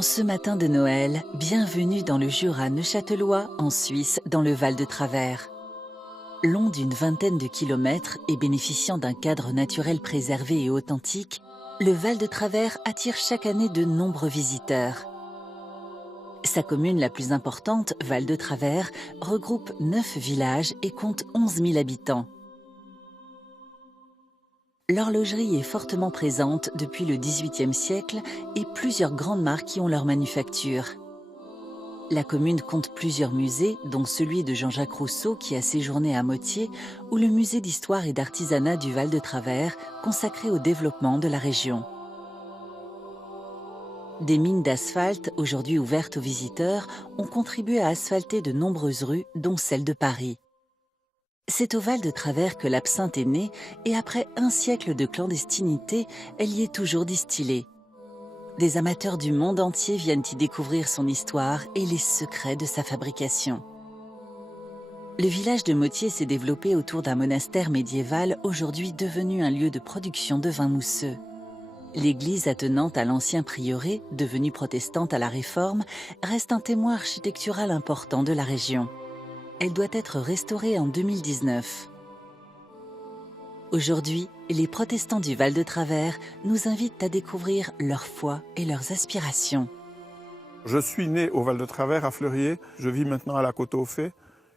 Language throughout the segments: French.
En ce matin de Noël, bienvenue dans le Jura neuchâtelois, en Suisse, dans le Val de Travers. Long d'une vingtaine de kilomètres et bénéficiant d'un cadre naturel préservé et authentique, le Val de Travers attire chaque année de nombreux visiteurs. Sa commune la plus importante, Val de Travers, regroupe 9 villages et compte 11 000 habitants. L'horlogerie est fortement présente depuis le XVIIIe siècle et plusieurs grandes marques y ont leur manufacture. La commune compte plusieurs musées, dont celui de Jean-Jacques Rousseau qui a séjourné à Motier, ou le musée d'histoire et d'artisanat du Val de Travers, consacré au développement de la région. Des mines d'asphalte, aujourd'hui ouvertes aux visiteurs, ont contribué à asphalter de nombreuses rues, dont celle de Paris. C'est au Val de Travers que l'absinthe est née et après un siècle de clandestinité, elle y est toujours distillée. Des amateurs du monde entier viennent y découvrir son histoire et les secrets de sa fabrication. Le village de Motier s'est développé autour d'un monastère médiéval aujourd'hui devenu un lieu de production de vins mousseux. L'église attenante à l'ancien prieuré, devenue protestante à la Réforme, reste un témoin architectural important de la région. Elle doit être restaurée en 2019. Aujourd'hui, les protestants du Val de Travers nous invitent à découvrir leur foi et leurs aspirations. Je suis né au Val de Travers, à Fleurier. Je vis maintenant à la Côte-aux-Fées.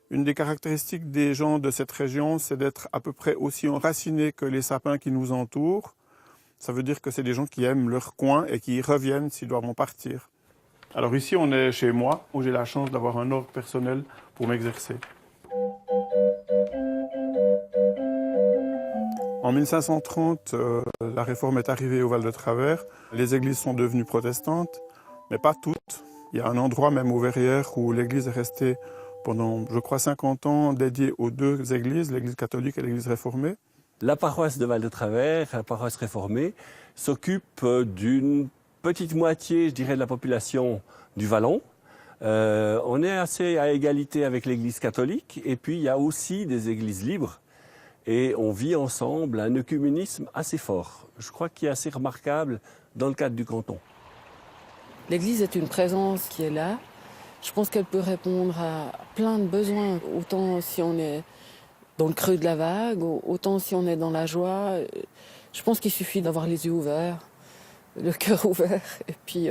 Une des caractéristiques des gens de cette région, c'est d'être à peu près aussi enracinés que les sapins qui nous entourent. Ça veut dire que c'est des gens qui aiment leur coin et qui y reviennent s'ils doivent en partir. Alors ici, on est chez moi, où j'ai la chance d'avoir un ordre personnel pour m'exercer. En 1530, la réforme est arrivée au Val de Travers. Les églises sont devenues protestantes, mais pas toutes. Il y a un endroit, même au Verrières, où l'église est restée pendant, je crois, 50 ans dédiée aux deux églises, l'église catholique et l'église réformée. La paroisse de Val de Travers, la paroisse réformée, s'occupe d'une petite moitié, je dirais, de la population du Vallon. On est assez à égalité avec l'église catholique et puis il y a aussi des églises libres et on vit ensemble un œcuménisme assez fort. Je crois qu'il est assez remarquable dans le cadre du canton. L'église est une présence qui est là. Je pense qu'elle peut répondre à plein de besoins, autant si on est dans le creux de la vague, autant si on est dans la joie. Je pense qu'il suffit d'avoir les yeux ouverts, le cœur ouvert, et puis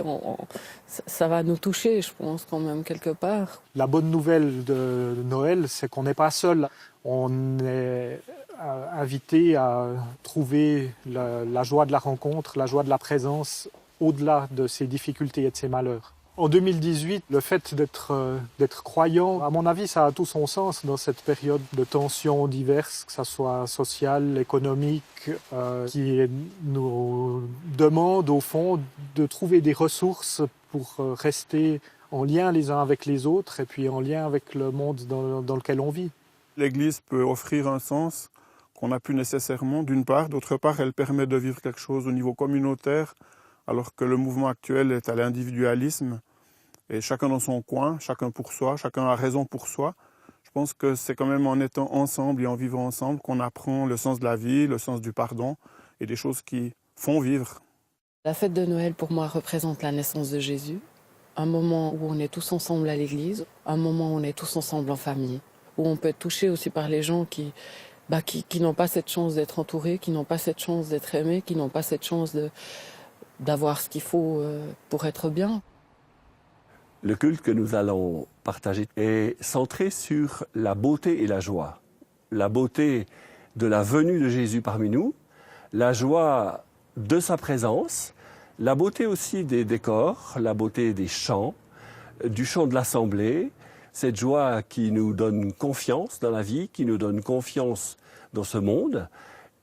ça va nous toucher, je pense, quand même, quelque part. La bonne nouvelle de Noël, c'est qu'on n'est pas seul. On est invité à trouver la joie de la rencontre, la joie de la présence, au-delà de ses difficultés et de ses malheurs. En 2018, le fait d'être croyant, à mon avis, ça a tout son sens dans cette période de tensions diverses, que ce soit sociale, économique, qui nous demande au fond de trouver des ressources pour rester en lien les uns avec les autres et puis en lien avec le monde dans lequel on vit. L'Église peut offrir un sens qu'on n'a plus nécessairement, d'une part. D'autre part, elle permet de vivre quelque chose au niveau communautaire, alors que le mouvement actuel est à l'individualisme. Et chacun dans son coin, chacun pour soi, chacun a raison pour soi. Je pense que c'est quand même en étant ensemble et en vivant ensemble qu'on apprend le sens de la vie, le sens du pardon et des choses qui font vivre. La fête de Noël, pour moi, représente la naissance de Jésus. Un moment où on est tous ensemble à l'église, un moment où on est tous ensemble en famille, où on peut être touché aussi par les gens qui n'ont pas cette chance d'être entourés, qui n'ont pas cette chance d'être aimés, qui n'ont pas cette chance d'avoir ce qu'il faut pour être bien. Le culte que nous allons partager est centré sur la beauté et la joie. La beauté de la venue de Jésus parmi nous, la joie de sa présence, la beauté aussi des décors, la beauté des chants, du chant de l'assemblée, cette joie qui nous donne confiance dans la vie, qui nous donne confiance dans ce monde,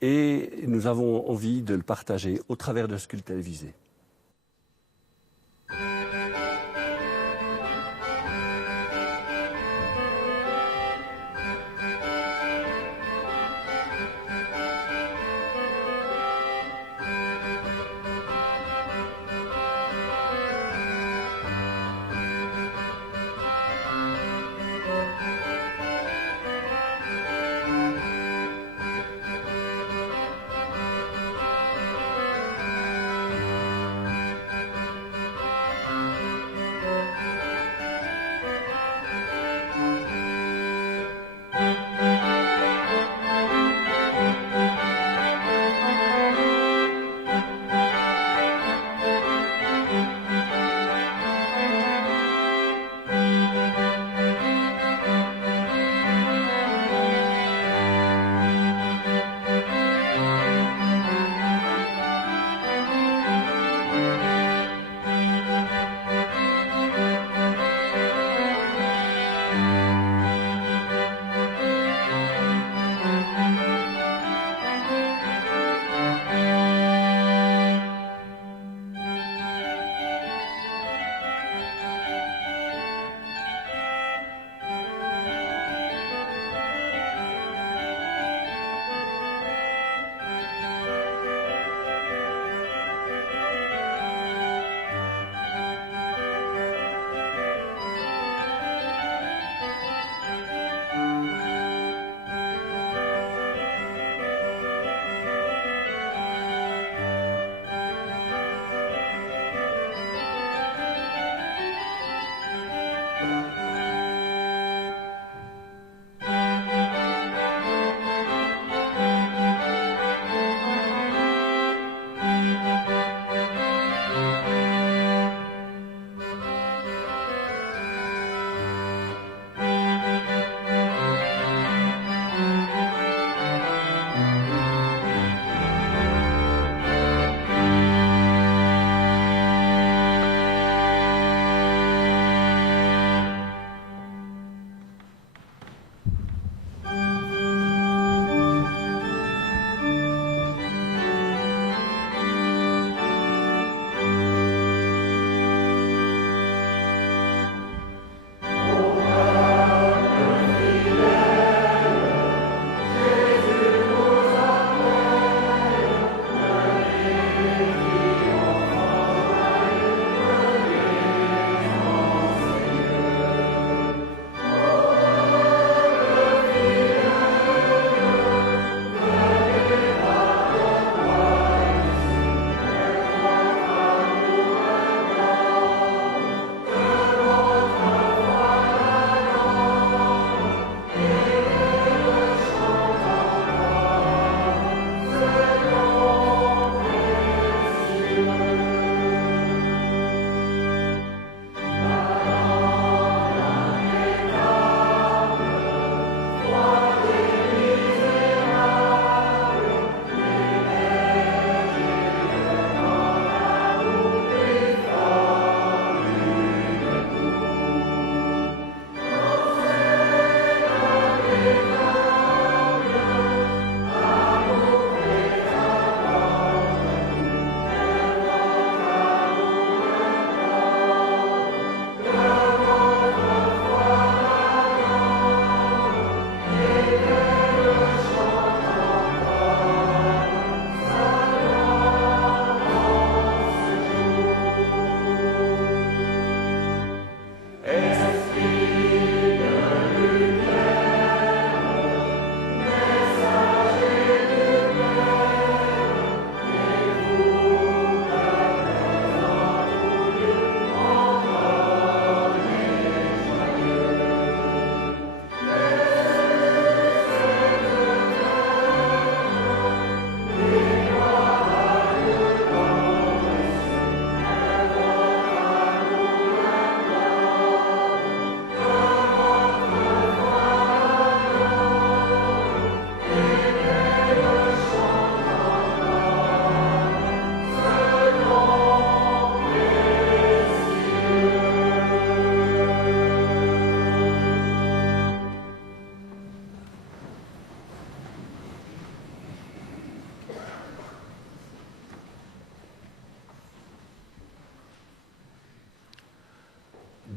et nous avons envie de le partager au travers de ce culte télévisé.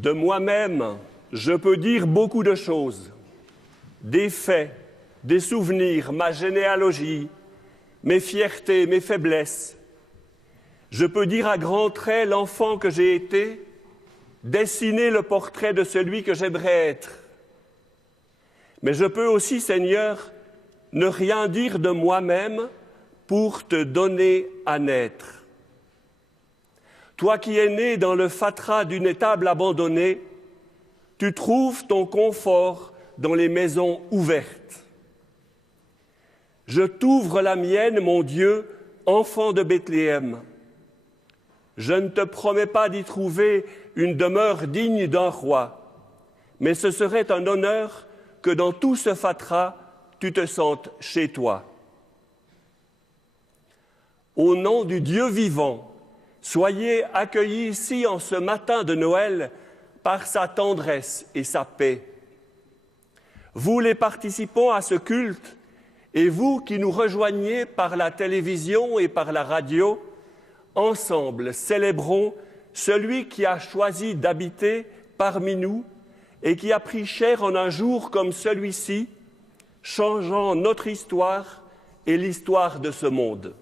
De moi-même, je peux dire beaucoup de choses, des faits, des souvenirs, ma généalogie, mes fiertés, mes faiblesses. Je peux dire à grands traits l'enfant que j'ai été, dessiner le portrait de celui que j'aimerais être. Mais je peux aussi, Seigneur, ne rien dire de moi-même pour te donner à naître. Toi qui es né dans le fatras d'une étable abandonnée, tu trouves ton confort dans les maisons ouvertes. Je t'ouvre la mienne, mon Dieu, enfant de Bethléem. Je ne te promets pas d'y trouver une demeure digne d'un roi, mais ce serait un honneur que dans tout ce fatras, tu te sentes chez toi. Au nom du Dieu vivant, soyez accueillis ici en ce matin de Noël par sa tendresse et sa paix. Vous les participants à ce culte, et vous qui nous rejoignez par la télévision et par la radio, ensemble célébrons celui qui a choisi d'habiter parmi nous et qui a pris chair en un jour comme celui-ci, changeant notre histoire et l'histoire de ce monde.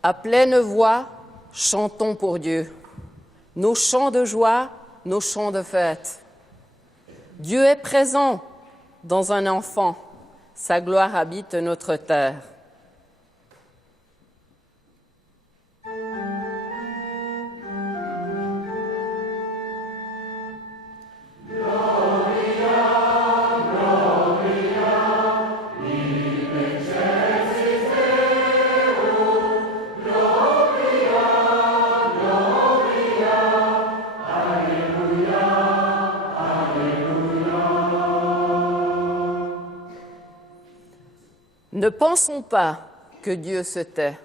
À pleine voix, chantons pour Dieu. Nos chants de joie, nos chants de fête. Dieu est présent dans un enfant. Sa gloire habite notre terre. Ne pensons pas que Dieu se tait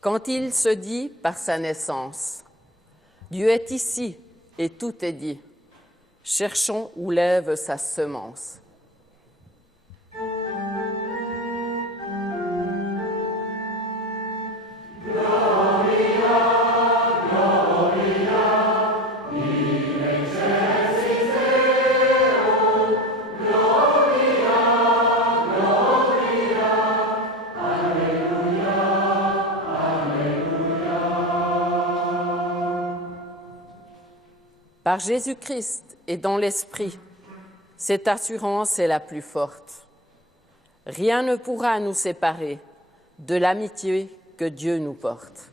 quand il se dit par sa naissance. Dieu est ici et tout est dit. Cherchons où lève sa semence. Par Jésus-Christ et dans l'Esprit, cette assurance est la plus forte. Rien ne pourra nous séparer de l'amitié que Dieu nous porte.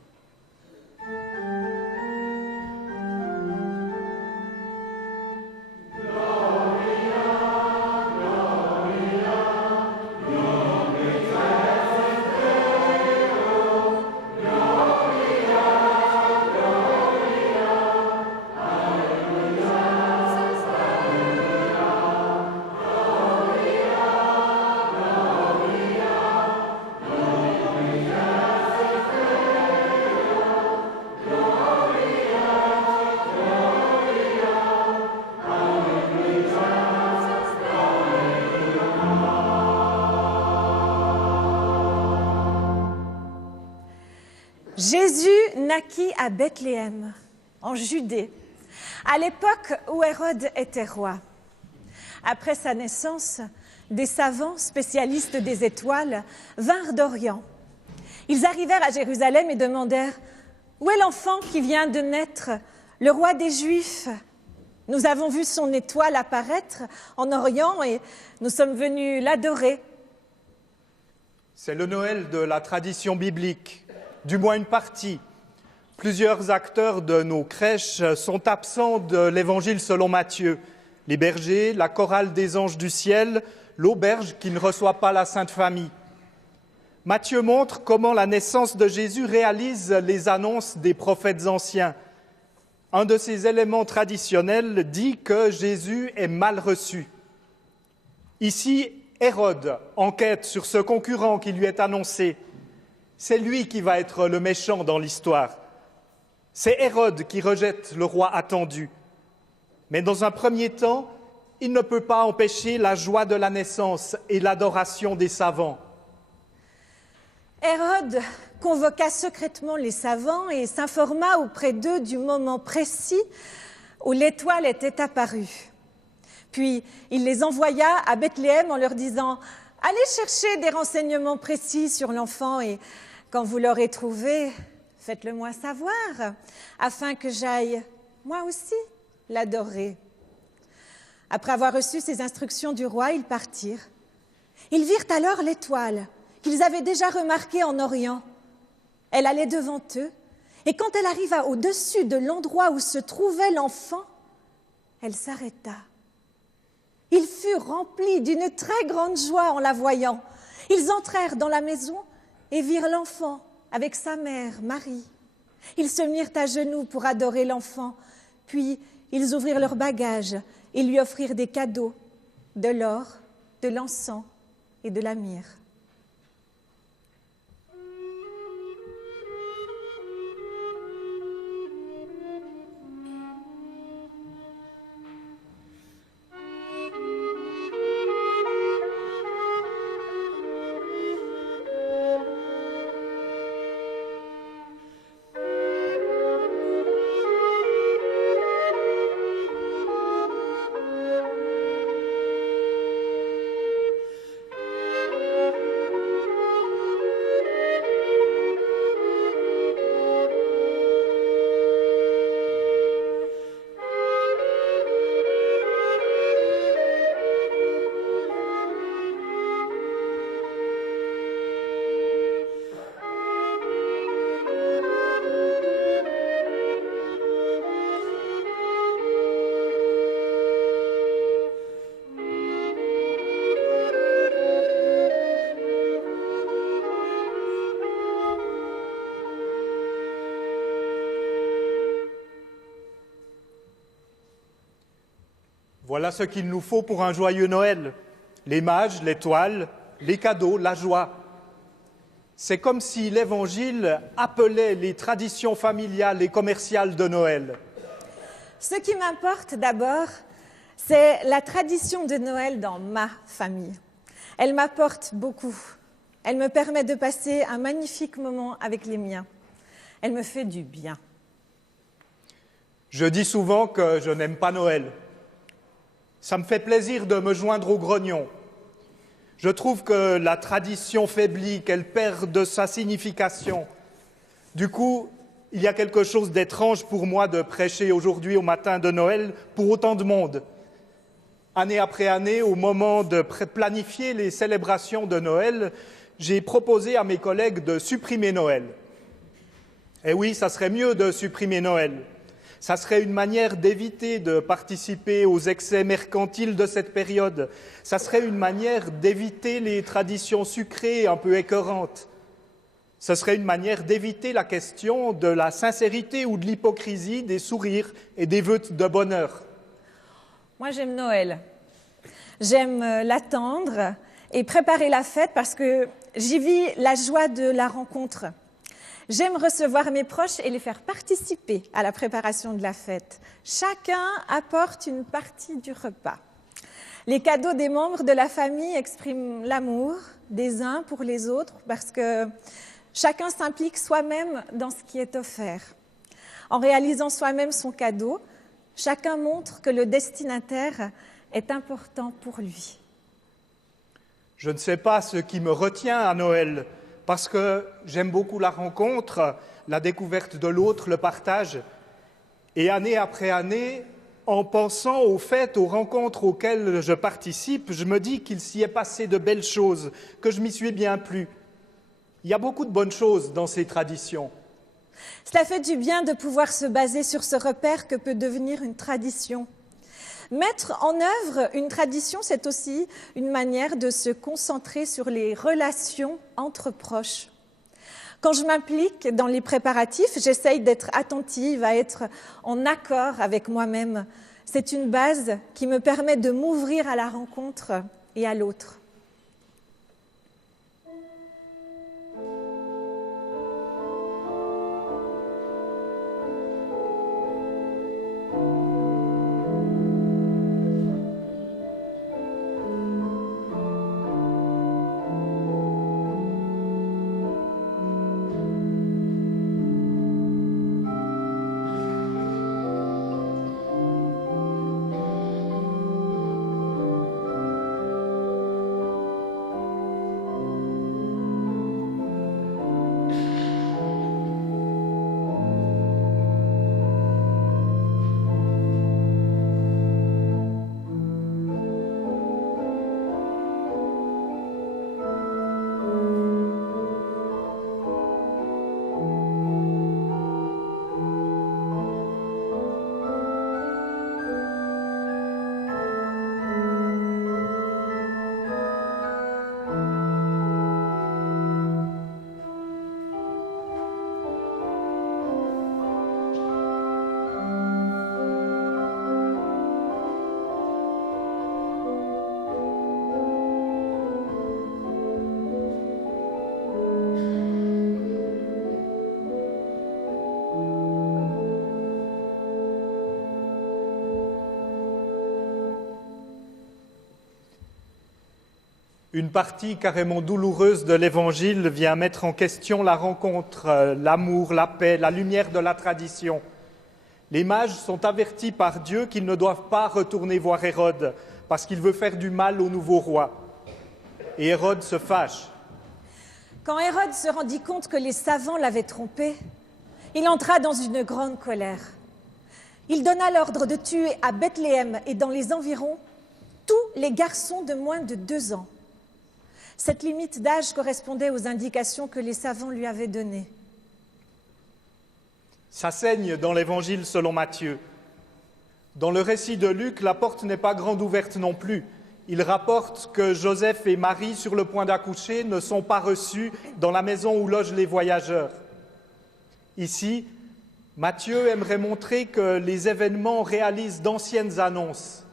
Jésus naquit à Bethléem, en Judée, à l'époque où Hérode était roi. Après sa naissance, des savants spécialistes des étoiles vinrent d'Orient. Ils arrivèrent à Jérusalem et demandèrent « Où est l'enfant qui vient de naître, le roi des Juifs ? Nous avons vu son étoile apparaître en Orient et nous sommes venus l'adorer. » C'est le Noël de la tradition biblique, du moins une partie. Plusieurs acteurs de nos crèches sont absents de l'Évangile selon Matthieu. Les bergers, la chorale des anges du ciel, l'auberge qui ne reçoit pas la Sainte Famille. Matthieu montre comment la naissance de Jésus réalise les annonces des prophètes anciens. Un de ces éléments traditionnels dit que Jésus est mal reçu. Ici, Hérode enquête sur ce concurrent qui lui est annoncé. C'est lui qui va être le méchant dans l'histoire. C'est Hérode qui rejette le roi attendu. Mais dans un premier temps, il ne peut pas empêcher la joie de la naissance et l'adoration des savants. Hérode convoqua secrètement les savants et s'informa auprès d'eux du moment précis où l'étoile était apparue. Puis il les envoya à Bethléem en leur disant « Allez chercher des renseignements précis sur l'enfant et quand vous l'aurez trouvé, faites-le moi savoir, afin que j'aille, moi aussi, l'adorer. » Après avoir reçu ces instructions du roi, ils partirent. Ils virent alors l'étoile qu'ils avaient déjà remarquée en Orient. Elle allait devant eux, et quand elle arriva au-dessus de l'endroit où se trouvait l'enfant, elle s'arrêta. Ils furent remplis d'une très grande joie en la voyant. Ils entrèrent dans la maison et virent l'enfant avec sa mère, Marie. Ils se mirent à genoux pour adorer l'enfant, puis ils ouvrirent leurs bagages et lui offrirent des cadeaux, de l'or, de l'encens et de la myrrhe. Voilà ce qu'il nous faut pour un joyeux Noël. Les mages, l'étoile, les cadeaux, la joie. C'est comme si l'Évangile appelait les traditions familiales et commerciales de Noël. Ce qui m'importe d'abord, c'est la tradition de Noël dans ma famille. Elle m'apporte beaucoup. Elle me permet de passer un magnifique moment avec les miens. Elle me fait du bien. Je dis souvent que je n'aime pas Noël. Ça me fait plaisir de me joindre aux grognons. Je trouve que la tradition faiblit, qu'elle perd de sa signification. Du coup, il y a quelque chose d'étrange pour moi de prêcher aujourd'hui au matin de Noël pour autant de monde. Année après année, au moment de planifier les célébrations de Noël, j'ai proposé à mes collègues de supprimer Noël. Et oui, ça serait mieux de supprimer Noël. Ça serait une manière d'éviter de participer aux excès mercantiles de cette période. Ça serait une manière d'éviter les traditions sucrées un peu écœurantes. Ce serait une manière d'éviter la question de la sincérité ou de l'hypocrisie des sourires et des vœux de bonheur. Moi, j'aime Noël. J'aime l'attendre et préparer la fête parce que j'y vis la joie de la rencontre. J'aime recevoir mes proches et les faire participer à la préparation de la fête. Chacun apporte une partie du repas. Les cadeaux des membres de la famille expriment l'amour des uns pour les autres parce que chacun s'implique soi-même dans ce qui est offert. En réalisant soi-même son cadeau, chacun montre que le destinataire est important pour lui. Je ne sais pas ce qui me retient à Noël, parce que j'aime beaucoup la rencontre, la découverte de l'autre, le partage. Et année après année, en pensant aux fêtes, aux rencontres auxquelles je participe, je me dis qu'il s'y est passé de belles choses, que je m'y suis bien plu. Il y a beaucoup de bonnes choses dans ces traditions. Cela fait du bien de pouvoir se baser sur ce repère que peut devenir une tradition. Mettre en œuvre une tradition, c'est aussi une manière de se concentrer sur les relations entre proches. Quand je m'implique dans les préparatifs, j'essaye d'être attentive, à être en accord avec moi-même. C'est une base qui me permet de m'ouvrir à la rencontre et à l'autre. Une partie carrément douloureuse de l'Évangile vient mettre en question la rencontre, l'amour, la paix, la lumière de la tradition. Les mages sont avertis par Dieu qu'ils ne doivent pas retourner voir Hérode parce qu'il veut faire du mal au nouveau roi. Et Hérode se fâche. Quand Hérode se rendit compte que les savants l'avaient trompé, il entra dans une grande colère. Il donna l'ordre de tuer à Bethléem et dans les environs tous les garçons de moins de 2 ans. Cette limite d'âge correspondait aux indications que les savants lui avaient données. Ça saigne dans l'Évangile selon Matthieu. Dans le récit de Luc, la porte n'est pas grande ouverte non plus. Il rapporte que Joseph et Marie, sur le point d'accoucher, ne sont pas reçus dans la maison où logent les voyageurs. Ici, Matthieu aimerait montrer que les événements réalisent d'anciennes annonces.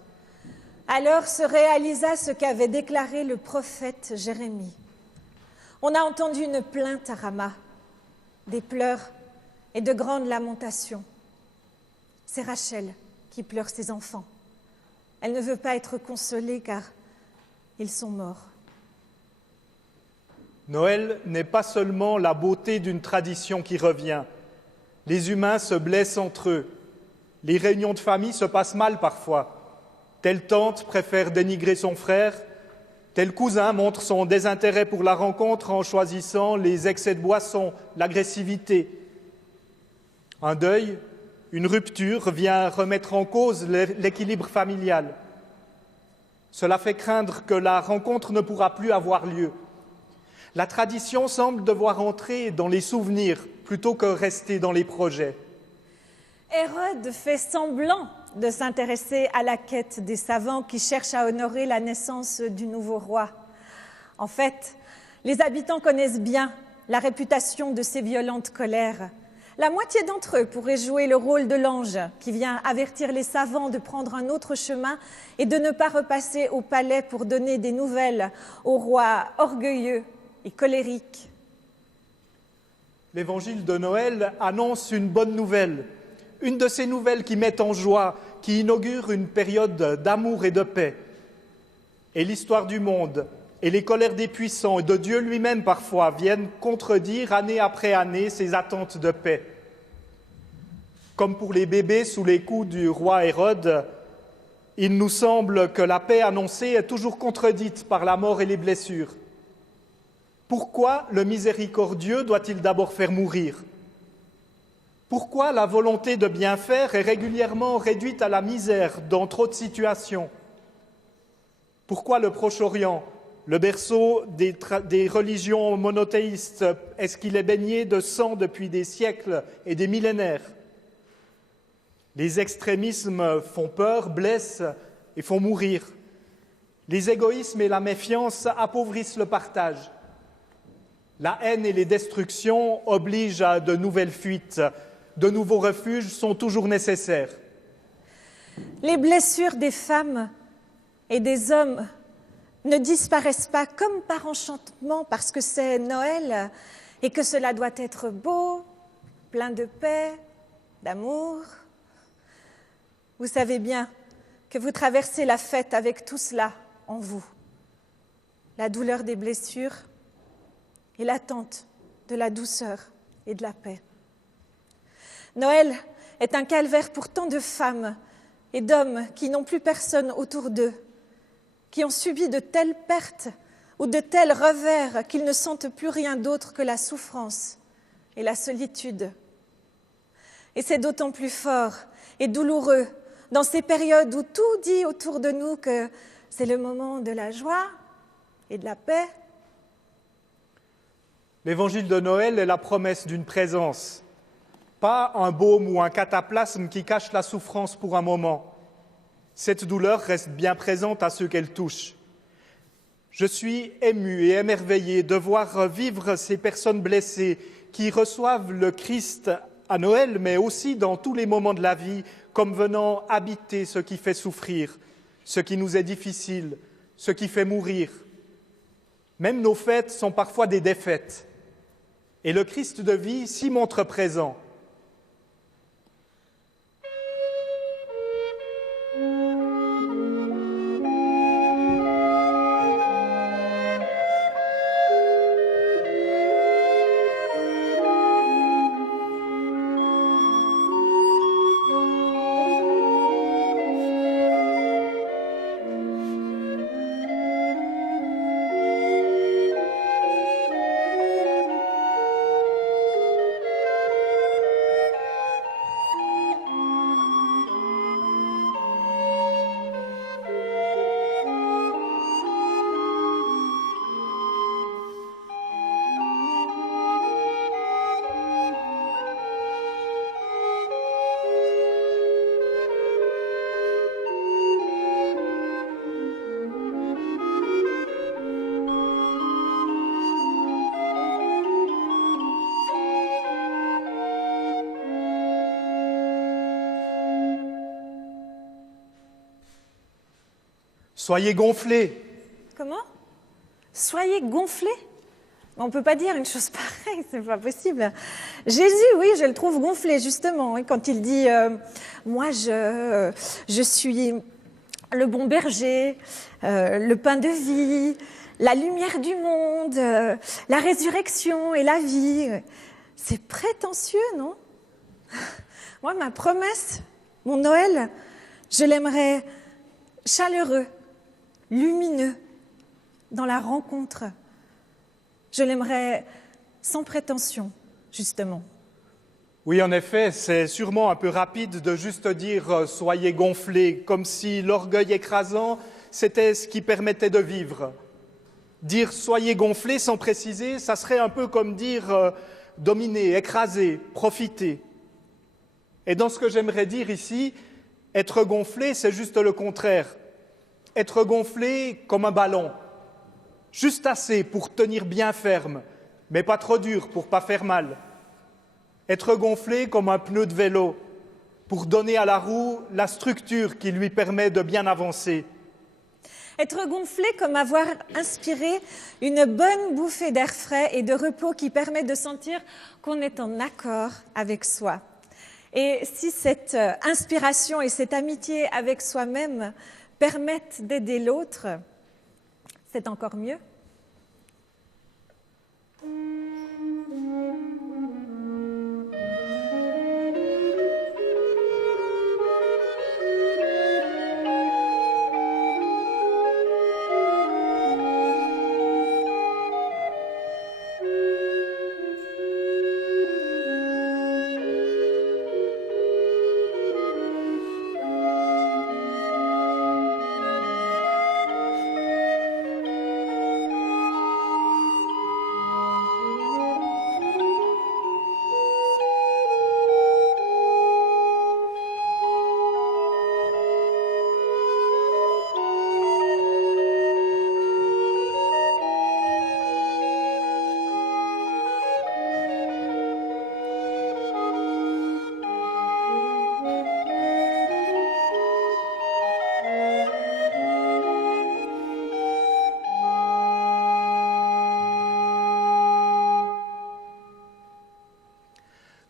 Alors se réalisa ce qu'avait déclaré le prophète Jérémie. On a entendu une plainte à Rama, des pleurs et de grandes lamentations. C'est Rachel qui pleure ses enfants. Elle ne veut pas être consolée car ils sont morts. Noël n'est pas seulement la beauté d'une tradition qui revient. Les humains se blessent entre eux. Les réunions de famille se passent mal parfois. Telle tante préfère dénigrer son frère, tel cousin montre son désintérêt pour la rencontre en choisissant les excès de boisson, l'agressivité. Un deuil, une rupture vient remettre en cause l'équilibre familial. Cela fait craindre que la rencontre ne pourra plus avoir lieu. La tradition semble devoir entrer dans les souvenirs plutôt que rester dans les projets. Hérode fait semblant de s'intéresser à la quête des savants qui cherchent à honorer la naissance du nouveau roi. En fait, les habitants connaissent bien la réputation de ces violentes colères. La moitié d'entre eux pourraient jouer le rôle de l'ange qui vient avertir les savants de prendre un autre chemin et de ne pas repasser au palais pour donner des nouvelles au roi orgueilleux et colérique. L'évangile de Noël annonce une bonne nouvelle, une de ces nouvelles qui mettent en joie, qui inaugure une période d'amour et de paix. Et l'histoire du monde et les colères des puissants et de Dieu lui-même parfois viennent contredire année après année ces attentes de paix. Comme pour les bébés sous les coups du roi Hérode, il nous semble que la paix annoncée est toujours contredite par la mort et les blessures. Pourquoi le miséricordieux doit-il d'abord faire mourir ? Pourquoi la volonté de bien faire est régulièrement réduite à la misère dans trop de situations ? Pourquoi le Proche-Orient, le berceau des religions monothéistes, est-ce qu'il est baigné de sang depuis des siècles et des millénaires ? Les extrémismes font peur, blessent et font mourir. Les égoïsmes et la méfiance appauvrissent le partage. La haine et les destructions obligent à de nouvelles fuites. De nouveaux refuges sont toujours nécessaires. Les blessures des femmes et des hommes ne disparaissent pas comme par enchantement parce que c'est Noël et que cela doit être beau, plein de paix, d'amour. Vous savez bien que vous traversez la fête avec tout cela en vous. La douleur des blessures et l'attente de la douceur et de la paix. Noël est un calvaire pour tant de femmes et d'hommes qui n'ont plus personne autour d'eux, qui ont subi de telles pertes ou de tels revers qu'ils ne sentent plus rien d'autre que la souffrance et la solitude. Et c'est d'autant plus fort et douloureux dans ces périodes où tout dit autour de nous que c'est le moment de la joie et de la paix. L'évangile de Noël est la promesse d'une présence, pas un baume ou un cataplasme qui cache la souffrance pour un moment. Cette douleur reste bien présente à ceux qu'elle touche. Je suis ému et émerveillé de voir vivre ces personnes blessées qui reçoivent le Christ à Noël, mais aussi dans tous les moments de la vie, comme venant habiter ce qui fait souffrir, ce qui nous est difficile, ce qui fait mourir. Même nos fêtes sont parfois des défaites. Et le Christ de vie s'y montre présent. Soyez gonflés. Comment? Soyez gonflés? On ne peut pas dire une chose pareille, c'est pas possible. Jésus, oui, je le trouve gonflé, justement, oui, quand il dit moi, je suis le bon berger, le pain de vie, la lumière du monde, la résurrection et la vie. C'est prétentieux, non? Moi, ma promesse, mon Noël, je l'aimerais chaleureux, lumineux, dans la rencontre. Je l'aimerais sans prétention, justement. Oui, en effet, c'est sûrement un peu rapide de juste dire « soyez gonflés », comme si l'orgueil écrasant, c'était ce qui permettait de vivre. Dire « soyez gonflés » sans préciser, ça serait un peu comme dire « dominer, écraser, profiter ». Et dans ce que j'aimerais dire ici, être gonflé, c'est juste le contraire. Être gonflé comme un ballon. Juste assez pour tenir bien ferme, mais pas trop dur pour pas faire mal. Être gonflé comme un pneu de vélo, pour donner à la roue la structure qui lui permet de bien avancer. Être gonflé comme avoir inspiré une bonne bouffée d'air frais et de repos qui permet de sentir qu'on est en accord avec soi. Et si cette inspiration et cette amitié avec soi-même permettent d'aider l'autre, c'est encore mieux.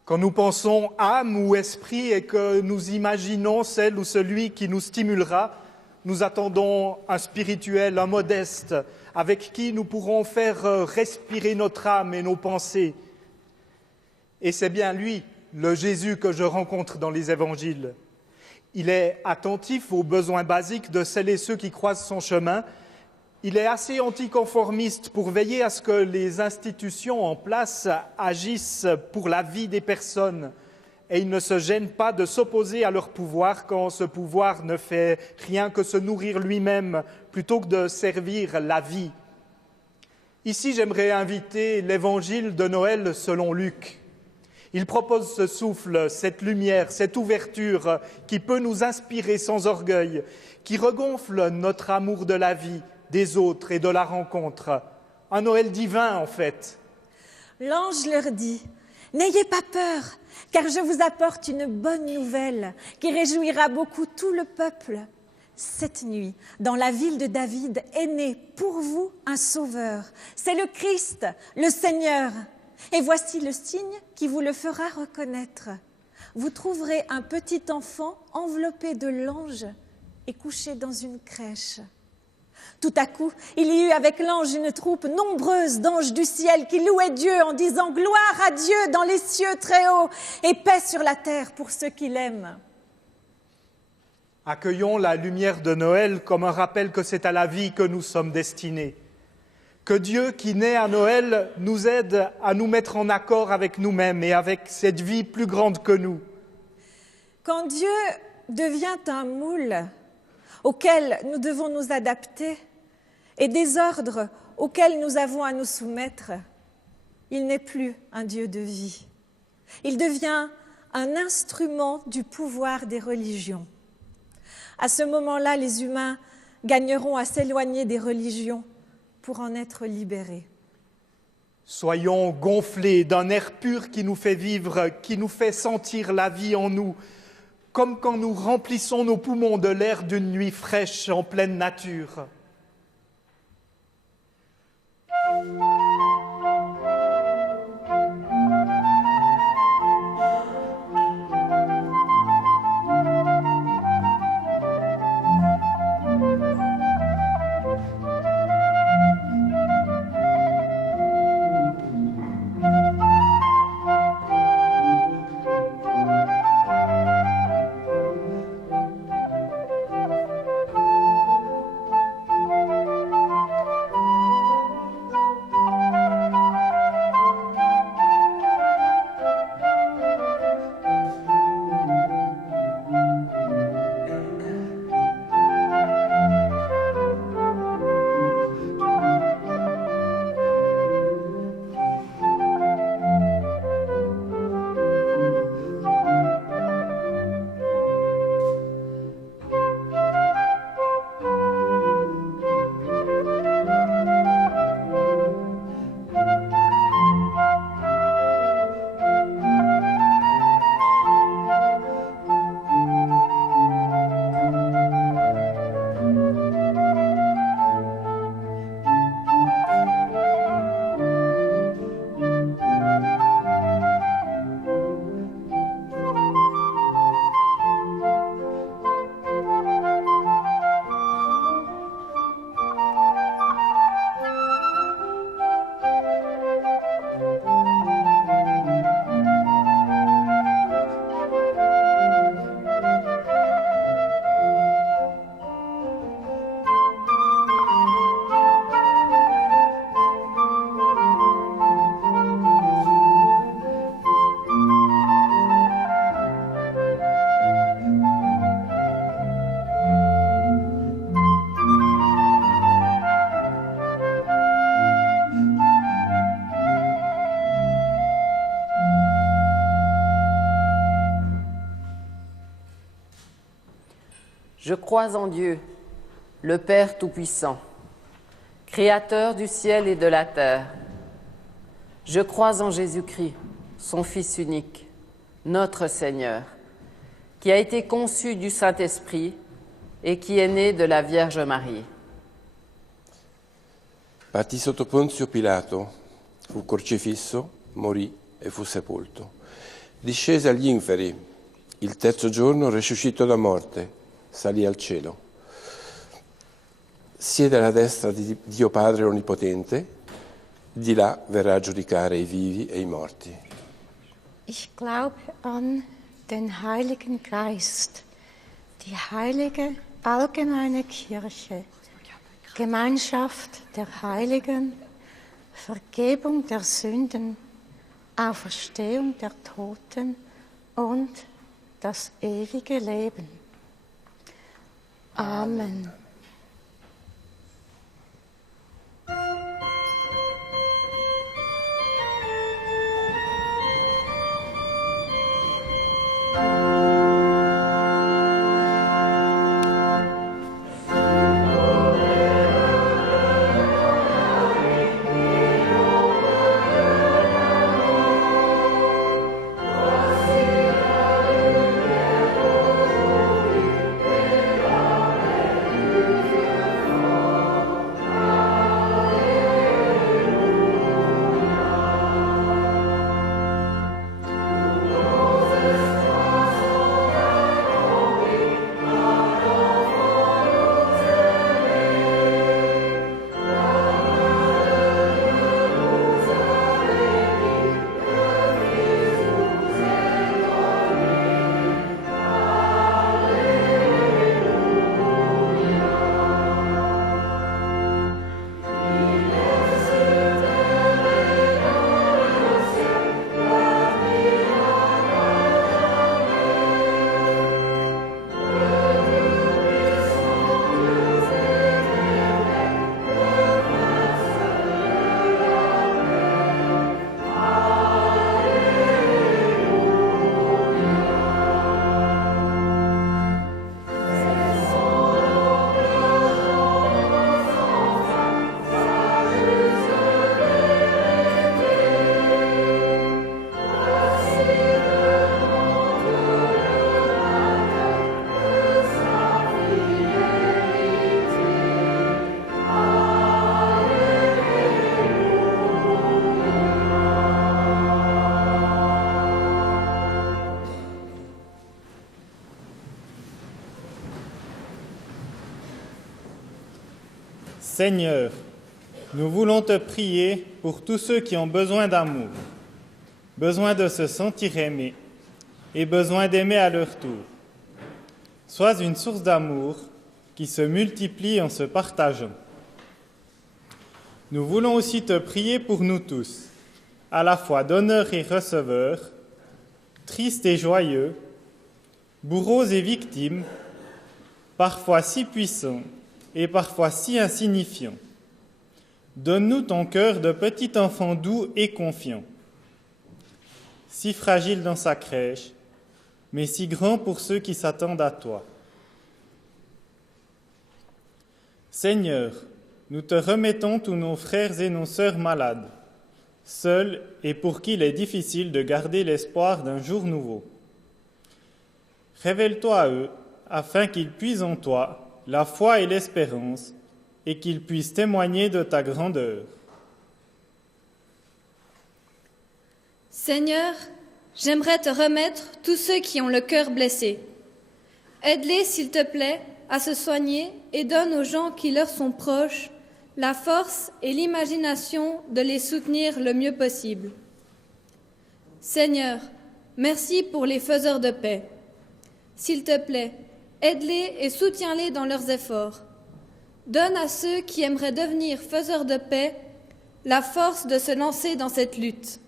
Quand nous pensons âme ou esprit et que nous imaginons celle ou celui qui nous stimulera, nous attendons un spirituel, un modeste, avec qui nous pourrons faire respirer notre âme et nos pensées. Et c'est bien lui, le Jésus que je rencontre dans les évangiles. Il est attentif aux besoins basiques de celles et ceux qui croisent son chemin. Il est assez anticonformiste pour veiller à ce que les institutions en place agissent pour la vie des personnes et il ne se gêne pas de s'opposer à leur pouvoir quand ce pouvoir ne fait rien que se nourrir lui-même plutôt que de servir la vie. Ici, j'aimerais inviter l'évangile de Noël selon Luc. Il propose ce souffle, cette lumière, cette ouverture qui peut nous inspirer sans orgueil, qui regonfle notre amour de la vie, des autres et de la rencontre. Un Noël divin, en fait. L'ange leur dit « N'ayez pas peur, car je vous apporte une bonne nouvelle qui réjouira beaucoup tout le peuple. Cette nuit, dans la ville de David, est né pour vous un sauveur. C'est le Christ, le Seigneur. Et voici le signe qui vous le fera reconnaître. Vous trouverez un petit enfant enveloppé de langes et couché dans une crèche. » Tout à coup, il y eut avec l'ange une troupe nombreuse d'anges du ciel qui louaient Dieu en disant « Gloire à Dieu dans les cieux très hauts et paix sur la terre pour ceux qui l'aiment. » Accueillons la lumière de Noël comme un rappel que c'est à la vie que nous sommes destinés. Que Dieu, qui naît à Noël, nous aide à nous mettre en accord avec nous-mêmes et avec cette vie plus grande que nous. Quand Dieu devient un moule auquel nous devons nous adapter et des ordres auxquels nous avons à nous soumettre, il n'est plus un Dieu de vie. Il devient un instrument du pouvoir des religions. À ce moment-là, les humains gagneront à s'éloigner des religions pour en être libérés. Soyons gonflés d'un air pur qui nous fait vivre, qui nous fait sentir la vie en nous, comme quand nous remplissons nos poumons de l'air d'une nuit fraîche en pleine nature. Je crois en Dieu, le Père Tout-Puissant, Créateur du ciel et de la terre. Je crois en Jésus-Christ, son Fils unique, notre Seigneur, qui a été conçu du Saint-Esprit et qui est né de la Vierge Marie. Partì sotto Ponzio Pilato, fu crocifisso, morì e fu sepolto. Discese agli inferi, il terzo giorno risuscitò da morte, salì al cielo. Siede alla destra di Dio Padre Onnipotente, di là verrà a giudicare i vivi e i morti. Ich glaube an den Heiligen Geist, die heilige allgemeine Kirche, Gemeinschaft der Heiligen, Vergebung der Sünden, Auferstehung der Toten und das ewige Leben. Amen. Seigneur, nous voulons te prier pour tous ceux qui ont besoin d'amour, besoin de se sentir aimés et besoin d'aimer à leur tour. Sois une source d'amour qui se multiplie en se partageant. Nous voulons aussi te prier pour nous tous, à la fois donneurs et receveurs, tristes et joyeux, bourreaux et victimes, parfois si puissants et parfois si insignifiants. Donne-nous ton cœur de petit enfant doux et confiant, si fragile dans sa crèche, mais si grand pour ceux qui s'attendent à toi. Seigneur, nous te remettons tous nos frères et nos sœurs malades, seuls et pour qui il est difficile de garder l'espoir d'un jour nouveau. Révèle-toi à eux, afin qu'ils puisent en toi la foi et l'espérance, et qu'ils puissent témoigner de ta grandeur. Seigneur, j'aimerais te remettre tous ceux qui ont le cœur blessé. Aide-les, s'il te plaît, à se soigner et donne aux gens qui leur sont proches la force et l'imagination de les soutenir le mieux possible. Seigneur, merci pour les faiseurs de paix. S'il te plaît, aide-les et soutiens-les dans leurs efforts. Donne à ceux qui aimeraient devenir faiseurs de paix la force de se lancer dans cette lutte.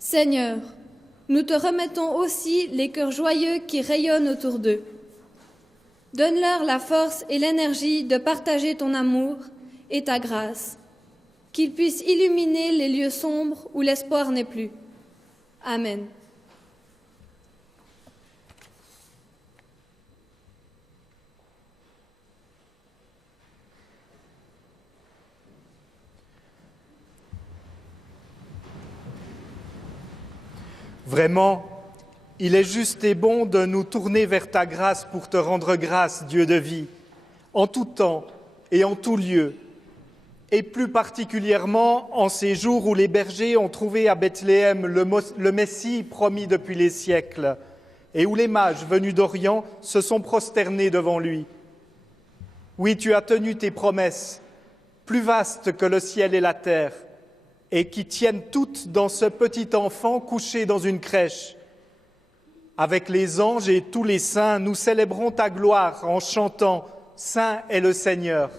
Seigneur, nous te remettons aussi les cœurs joyeux qui rayonnent autour d'eux. Donne-leur la force et l'énergie de partager ton amour et ta grâce, qu'ils puissent illuminer les lieux sombres où l'espoir n'est plus. Amen. Vraiment, il est juste et bon de nous tourner vers ta grâce pour te rendre grâce, Dieu de vie, en tout temps et en tout lieu, et plus particulièrement en ces jours où les bergers ont trouvé à Bethléem le Messie promis depuis les siècles, et où les mages venus d'Orient se sont prosternés devant lui. Oui, tu as tenu tes promesses, plus vastes que le ciel et la terre, et qui tiennent toutes dans ce petit enfant couché dans une crèche. Avec les anges et tous les saints, nous célébrons ta gloire en chantant « Saint est le Seigneur ».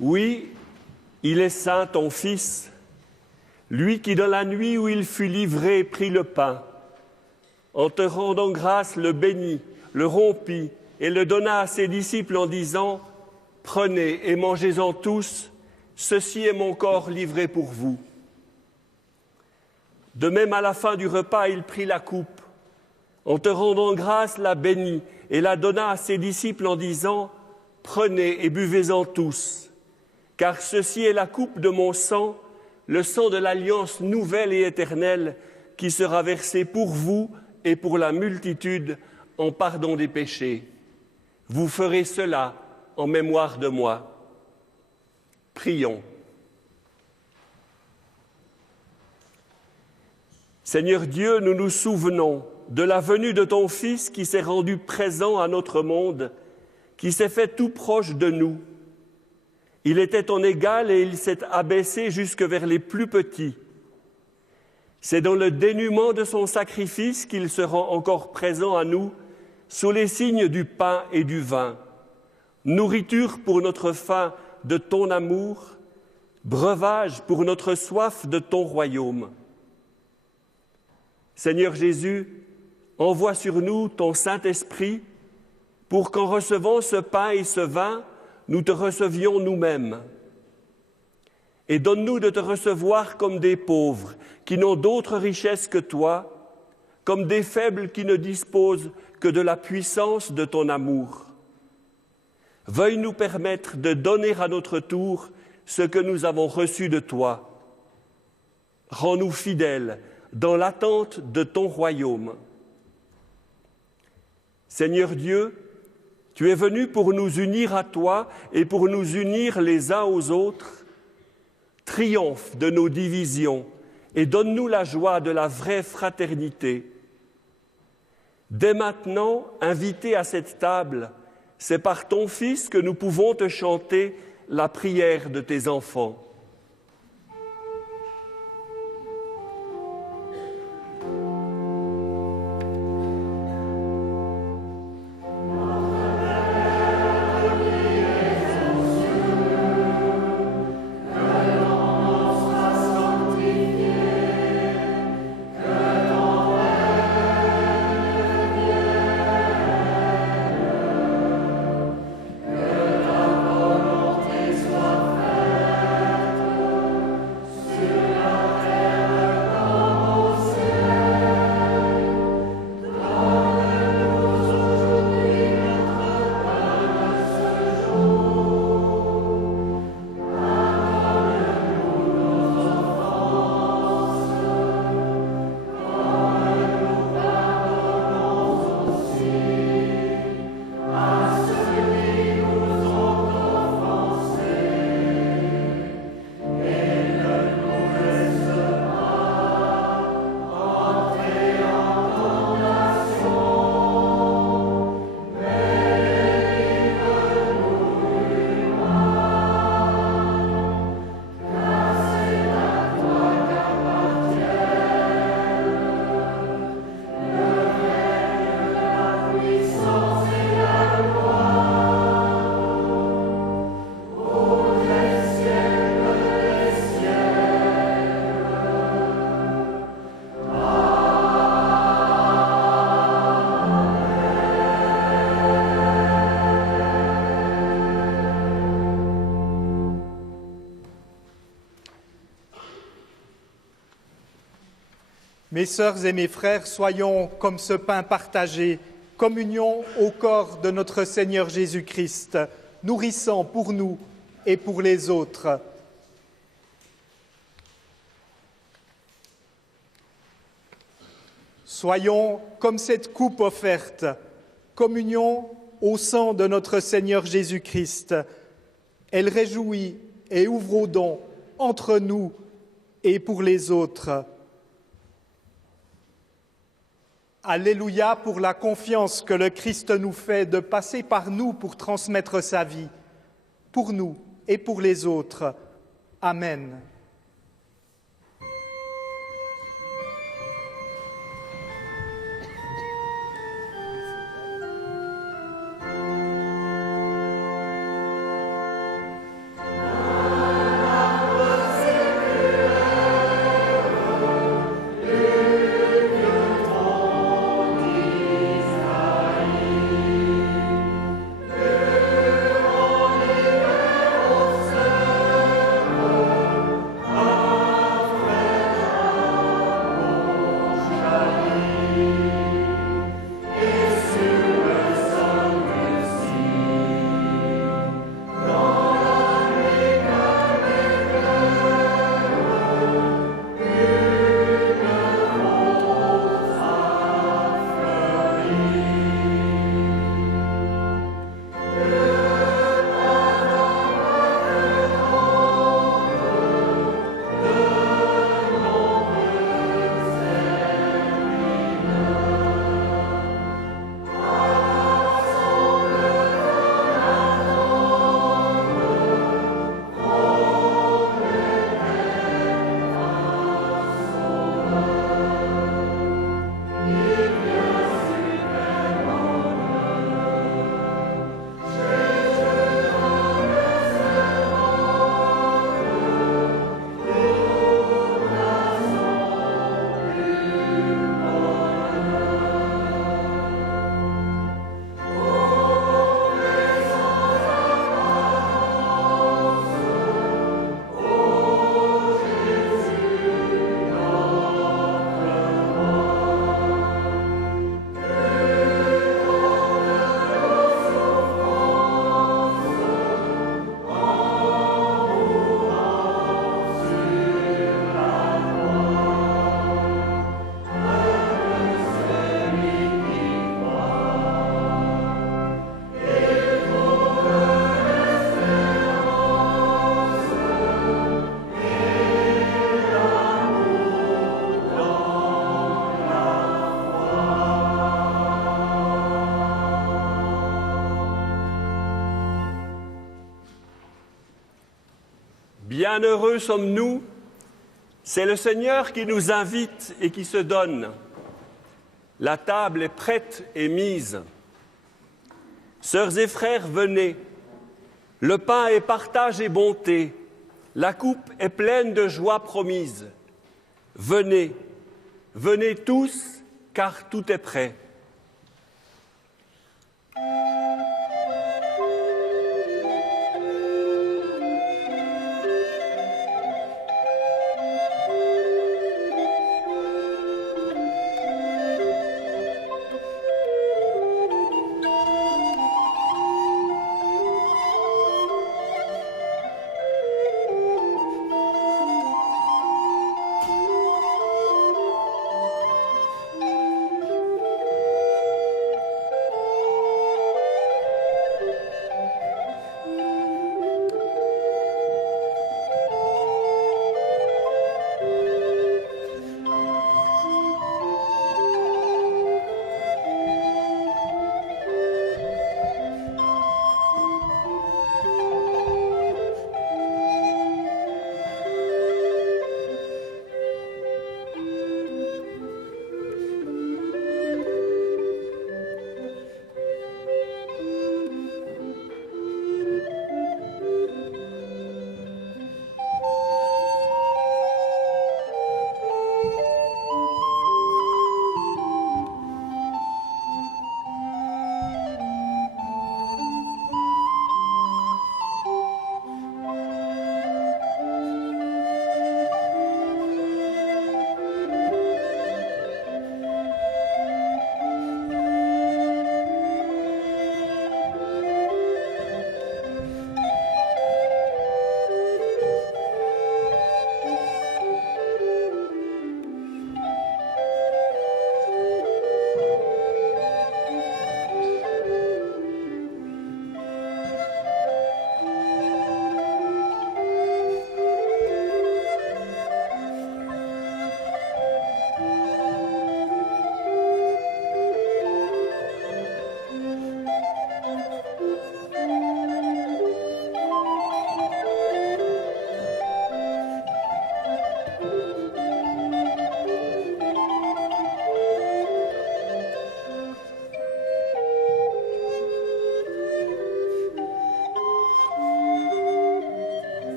Oui, il est saint ton Fils, lui qui dans la nuit où il fut livré prit le pain, en te rendant grâce le bénit, le rompit et le donna à ses disciples en disant « Prenez et mangez-en tous, ceci est mon corps livré pour vous. » De même, à la fin du repas, il prit la coupe, en te rendant grâce, la bénit et la donna à ses disciples en disant « Prenez et buvez-en tous, car ceci est la coupe de mon sang, le sang de l'alliance nouvelle et éternelle qui sera versé pour vous et pour la multitude en pardon des péchés. Vous ferez cela en mémoire de moi. » Prions. Seigneur Dieu, nous nous souvenons de la venue de ton Fils qui s'est rendu présent à notre monde, qui s'est fait tout proche de nous. Il était ton égal et il s'est abaissé jusque vers les plus petits. C'est dans le dénuement de son sacrifice qu'il se rend encore présent à nous sous les signes du pain et du vin, nourriture pour notre faim de ton amour, breuvage pour notre soif de ton royaume. Seigneur Jésus, envoie sur nous ton Saint-Esprit pour qu'en recevant ce pain et ce vin, nous te recevions nous-mêmes. Et donne-nous de te recevoir comme des pauvres qui n'ont d'autre richesse que toi, comme des faibles qui ne disposent que de la puissance de ton amour. Veuille nous permettre de donner à notre tour ce que nous avons reçu de toi. Rends-nous fidèles dans l'attente de ton royaume. Seigneur Dieu, tu es venu pour nous unir à toi et pour nous unir les uns aux autres. Triomphe de nos divisions et donne-nous la joie de la vraie fraternité. Dès maintenant, invité à cette table, c'est par ton Fils que nous pouvons te chanter la prière de tes enfants. Mes sœurs et mes frères, soyons comme ce pain partagé, communion au corps de notre Seigneur Jésus-Christ, nourrissant pour nous et pour les autres. Soyons comme cette coupe offerte, communion au sang de notre Seigneur Jésus-Christ. Elle réjouit et ouvre aux dons entre nous et pour les autres. Alléluia pour la confiance que le Christ nous fait de passer par nous pour transmettre sa vie, pour nous et pour les autres. Amen. Bienheureux sommes-nous, c'est le Seigneur qui nous invite et qui se donne. La table est prête et mise. Sœurs et frères, venez. Le pain est partage et bonté. La coupe est pleine de joie promise. Venez, venez tous, car tout est prêt.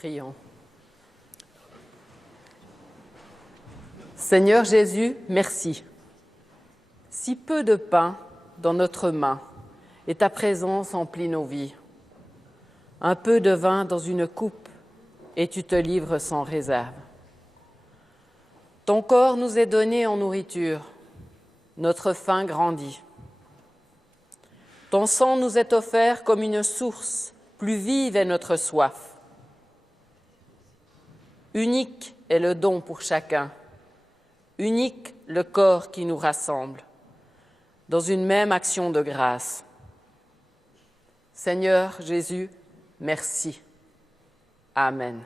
Prions. Seigneur Jésus, merci. Si peu de pain dans notre main et ta présence emplit nos vies. Un peu de vin dans une coupe et tu te livres sans réserve. Ton corps nous est donné en nourriture, notre faim grandit. Ton sang nous est offert comme une source, plus vive est notre soif. Unique est le don pour chacun, unique le corps qui nous rassemble, dans une même action de grâce. Seigneur Jésus, merci. Amen.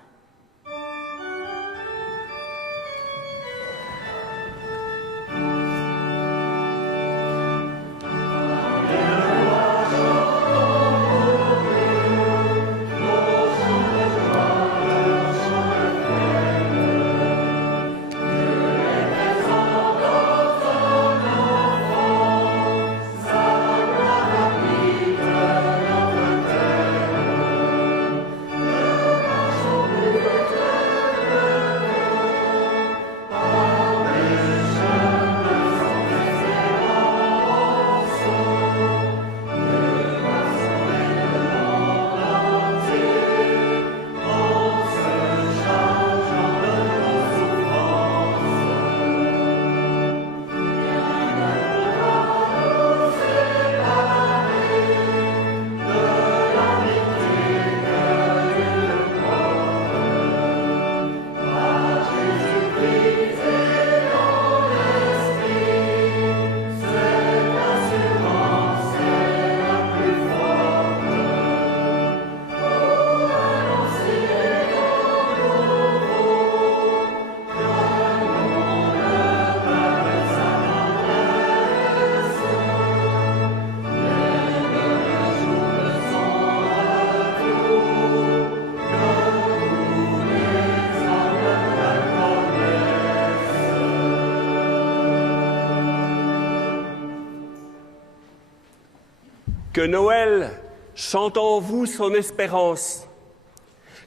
Que Noël chante en vous son espérance,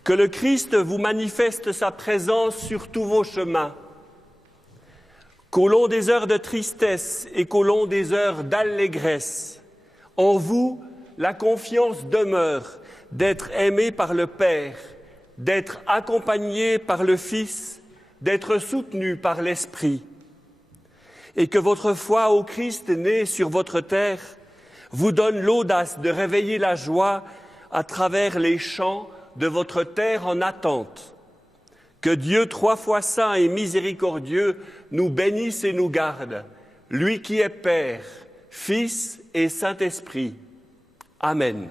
que le Christ vous manifeste sa présence sur tous vos chemins, qu'au long des heures de tristesse et qu'au long des heures d'allégresse, en vous, la confiance demeure d'être aimé par le Père, d'être accompagné par le Fils, d'être soutenu par l'Esprit, et que votre foi au Christ né sur votre terre vous donne l'audace de réveiller la joie à travers les chants de votre terre en attente. Que Dieu, 3 fois saint et miséricordieux, nous bénisse et nous garde, lui qui est Père, Fils et Saint-Esprit. Amen.